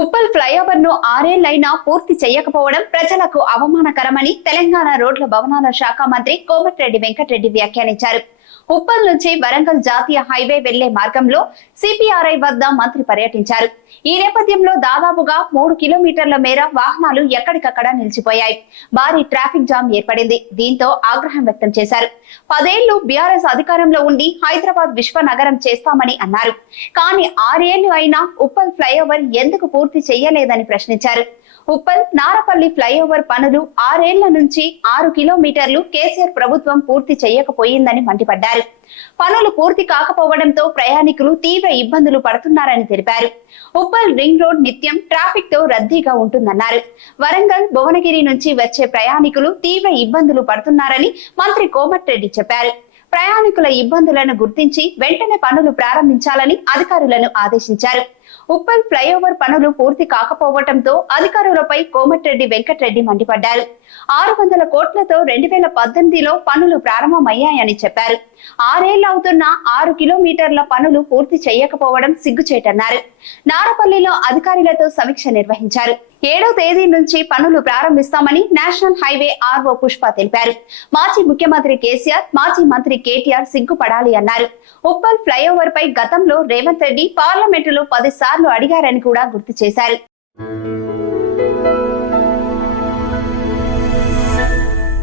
ఉప్పల్ ఫ్లైఓవర్ను ఆరేళ్ళైనా పూర్తి చేయకపోవడం ప్రజలకు అవమానకరమని తెలంగాణ రోడ్ల భవనాల శాఖ మంత్రి కోమటిరెడ్డి వెంకటరెడ్డి వ్యాఖ్యానించారు. ఉప్పల్ నుంచి వరంగల్ జాతీయ హైవే వెళ్ళే మార్గంలో సిపిఆర్ఐ వద్ద మంత్రి పర్యటించారు. ఈ నేపథ్యంలో దాదాపుగా మూడు కిలోమీటర్ల మేర వాహనాలు ఎక్కడికక్కడ నిలిచిపోయాయి. భారీ ట్రాఫిక్ జామ్ ఏర్పడింది. దీంతో ఆగ్రహం వ్యక్తం చేశారు. పదేళ్ళు బీఆర్ఎస్ అధికారంలో ఉండి హైదరాబాద్ విశ్వనగరం చేస్తామని అన్నారు. కానీ ఆరేళ్ళు అయినా ఉప్పల్ ఫ్లైఓవర్ ఎందుకు పూర్తి చేయలేదని ప్రశ్నించారు. ఉప్పల్ నారపల్లి ఫ్లైఓవర్ పనులు ఆరేళ్ళ నుంచి ఆరు కిలోమీటర్లు కేసీఆర్ ప్రభుత్వం పూర్తి చేయకపోయిందని మండిపడ్డారు. పనులు పూర్తి కాకపోవడంతో ప్రయాణికులు తీవ్ర ఇబ్బందులు పడుతున్నారని తెలిపారు. ఉప్పల్ రింగ్ రోడ్ నిత్యం ట్రాఫిక్తో రద్దీగా ఉంటుందన్నారు. వరంగల్ భువనగిరి నుంచి వచ్చే ప్రయాణికులు తీవ్ర ఇబ్బందులు పడుతున్నారని మంత్రి కోమటిరెడ్డి చెప్పారు. ప్రయాణికుల ఇబ్బందులను గుర్తించి వెంటనే పనులు ప్రారంభించాలని అధికారులను ఆదేశించారు. ఉప్పల్ ఫ్లైఓవర్ పనులు పూర్తి కాకపోవడంతో అధికారులపై కోమటిరెడ్డి వెంకటరెడ్డి మండిపడ్డారు. ఆరు వందల కోట్లతో రెండు వేల పద్దెనిమిదిలో పనులు ప్రారంభమయ్యాయని చెప్పారు. ఆరేళ్ళు అవుతున్న ఆరు కిలోమీటర్ల పనులు పూర్తి చేయకపోవడం సిగ్గుచేటన్నారు. నారపల్లిలో అధికారులతో సమీక్ష నిర్వహించారు. ఏడో తేదీ నుంచి పనులు ప్రారంభిస్తామని నేషనల్ హైవే ఆర్ఓ పుష్ప తెలిపారు. మాజీ ముఖ్యమంత్రి కేసీఆర్ మాజీ మంత్రి కేటీఆర్ సిగ్గుపడాలి అన్నారు. ఉప్పల్ ఫ్లైఓవర్ పై గతంలో రేవంత్ రెడ్డి పార్లమెంటులో పది సార్లు అడిగారని కూడా గుర్తు చేశారు.